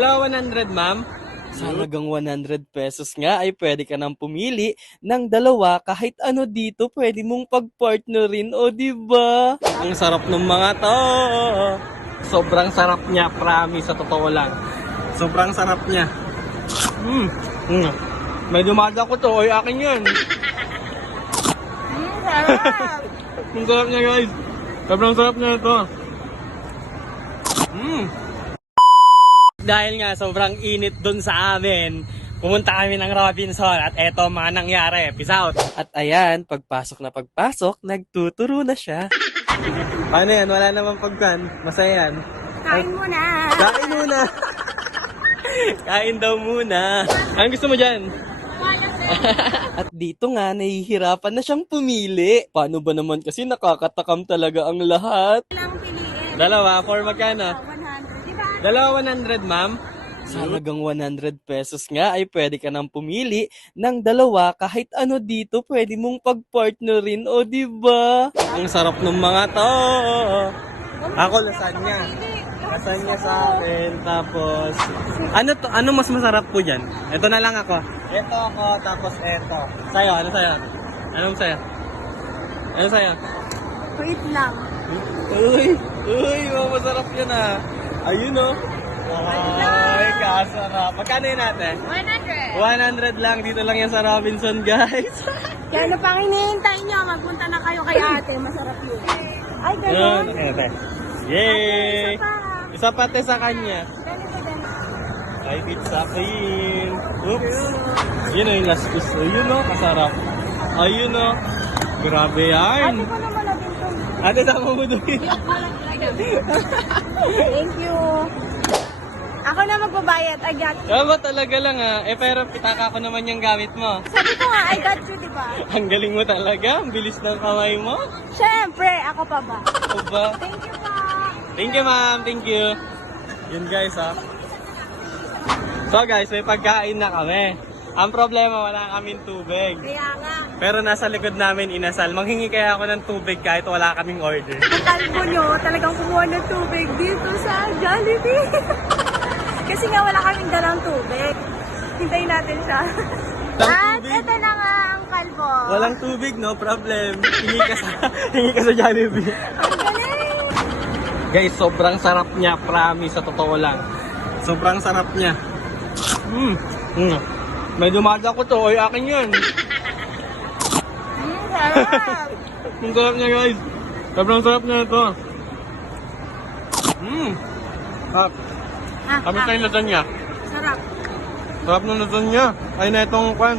Hello, 100 ma'am. Sa halagang 100 pesos nga ay pwede ka nang pumili ng dalawa kahit ano dito pwede mong pagpartnerin o diba? Ang sarap ng mga to. Sobrang sarap niya, promise, sa totoo lang. Sobrang sarap niya. May dumada ko to, ay akin yun. Sarap! Ang sarap niya guys. Sobrang sarap niya ito. Dahil nga sobrang init dun sa amin, pumunta kami ng Robinson at eto mga nangyari. Peace out! At ayan, pagpasok, nagtuturo na siya. Paano yan? Wala namang pagkan. Masaya yan. Kain muna! Kain muna! Kain daw muna. Anong gusto mo dyan? At dito nga, nahihirapan na siyang pumili. Paano ba naman kasi nakakatakam talaga ang lahat? Lang piliin. Dalawa, for magkano? 100. Diba? Dalawa 100, ma'am. Sa halagang 100 pesos nga ay pwede ka nang pumili ng dalawa kahit ano dito pwede mong pagpartnerin o diba? Ang sarap ng mga to. Ako lasagna. Lasagna sa akin. Tapos, ano to? Ano mas masarap po dyan? Ito na lang ako. Ito ako, tapos ito. Sa'yo, ano sa'yo? Anong sa'yo? Ano sa'yo? Wait lang. Uy, masarap yun ah. Ayun oh. Ay, kasarap. Magkano yun natin? 100. 100 lang. Dito lang yan sa Robinson, guys. Kaya ano pang hinihintay nyo? Magpunta na kayo kay ate. Masarap yun. Ay, Yun. gano'n? Ete. Yay! Isa pa. Isa pati sa kanya. Ganito din. Ay, pizza queen. Oops. Yun o yung last piece. Ayun o, kasarap. Ayun o. Grabe yan. Ate ko naman na din to. Ate, sama mo doon. Thank you. Ako na magbabayad. I got you. Ba talaga lang ah. Pero pitaka ko naman yung gamit mo. Sabi ko nga, I got you, di ba? Ang galing mo talaga. Ang bilis ng kamay mo. Siyempre, ako pa ba? Aba. Thank you pa. Thank you, ma'am. Thank you. Yun, guys, ha. So, guys, may pagkain na kami. Ang problema, wala kaming tubig. Kaya nga. Pero nasa likod namin inasal. Manghingi kaya ako ng tubig kahit wala kaming order. Ang kalbo nyo, talagang kumuha ng tubig dito sa Jollibee. Kasi nga wala kaming dalang tubig. Hintayin natin siya. At tubig? ito na nga ang kalbo. Walang tubig, no problem. Hingi ka sa Jollibee. Ang galing! Guys, sobrang sarap niya. Promise, sa totoo lang. Sobrang sarap niya. May dumada ko to. Ay, akin yun. Sarap! Ang sarap niya, guys. Sobrang sarap niya ito. Sarap. Kamusta yung lasagna? Sarap. Sarap ng lasagna. Ay, na itong kwan.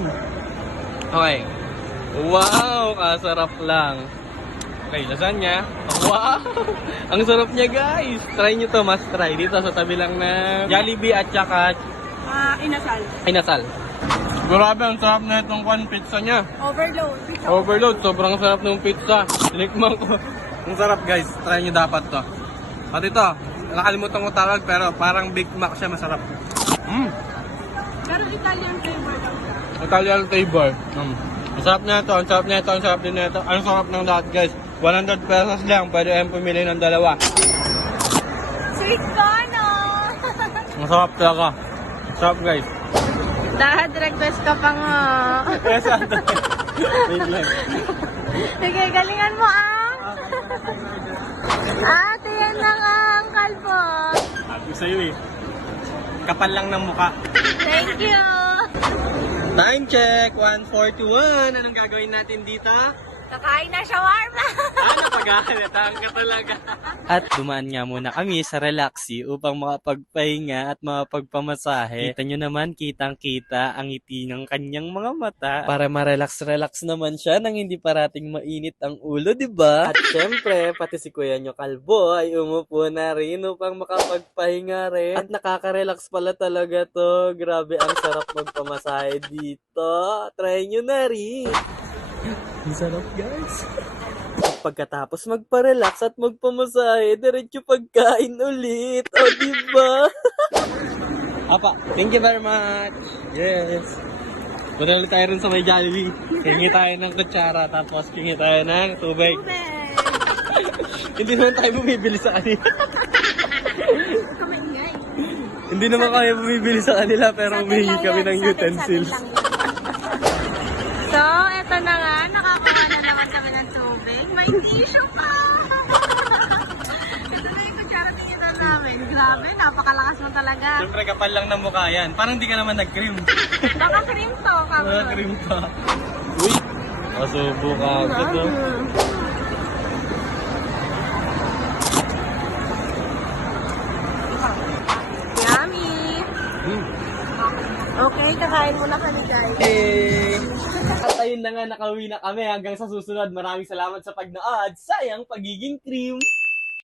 Okay. Wow, kasarap lang. Okay, lasagna. Wow! Ang sarap niya, guys. Try nyo to, must try. Dito sa tabi lang na Jollibee at saka Inasal. Inasal. Grabe, ang sarap na itong kwan pizza niya. Overload. Pizza. Overload, sobrang sarap ng pizza. Tinikman ko. Ang sarap, guys. Try nyo dapat to. At ito, nakalimutan ko tawag pero parang Big Mac siya, masarap. Pero Italian flavor daw siya. Italian flavor. Ang sarap na ito, ang sarap na ito, ang sarap din na ito. Ang sarap ng lahat, guys. 100 pesos lang, pwede kayong pumili ng dalawa. Sweet ko, no? Ang sarap talaga. Sarap, guys. Dahil request ka pa nga. Yes, ate. Wait lang. Sige, galingan mo Ate, yan na nga ang kalbo. Sabi sa'yo eh. Kapal lang ng muka. Thank you. Time check, 1:41. Anong gagawin natin dito? Kakain na shawarma. Napaghahalatan ka talaga. At dumaan nga muna kami sa Relaxi upang makapagpahinga at makapagpamasahe. Kita nyo naman, kitang-kita ang ngiti ng kanyang mga mata. Para ma-relax-relax naman siya nang hindi parating mainit ang ulo, di ba? At syempre, pati si Kuya nyo Kalbo ay umupo na rin upang makapagpahinga rin. At nakaka-relax pala talaga to. Grabe, ang sarap magpamasahe dito. Try nyo na rin. Ang sarap, guys. Pagkatapos magpa-relax at magpamasahe, diretso pagkain ulit. O, diba? Apa, thank you very much. Yes. Punta ulit tayo rin sa may Jollibee. Hingi tayo ng kutsara, tapos hingi tayo ng tubig. Hindi naman tayo bumibili sa kanila. Kamaingay. Hindi Hindi naman kami bumibili sa kanila pero Sa atin humihingi lang kami yan, ng sa atin utensils. lang yan. So, eto na nga. Nakakuha na naman kami ng tubig. May tissue pa! Ito na yung kutsara tinginan namin. Grabe, napakalakas mo talaga. Siyempre kapal lang ng mukha yan. Parang di ka naman nag-cream. Baka cream to, kapag. Naka-cream pa. Uy! Kasubo ka agad oh. Yummy! Okay, kakain muna kami guys. Hey! At ayun na nga, nakauwi na kami. Hanggang sa susunod, maraming salamat sa pagnood. Sayang, pagiging cream!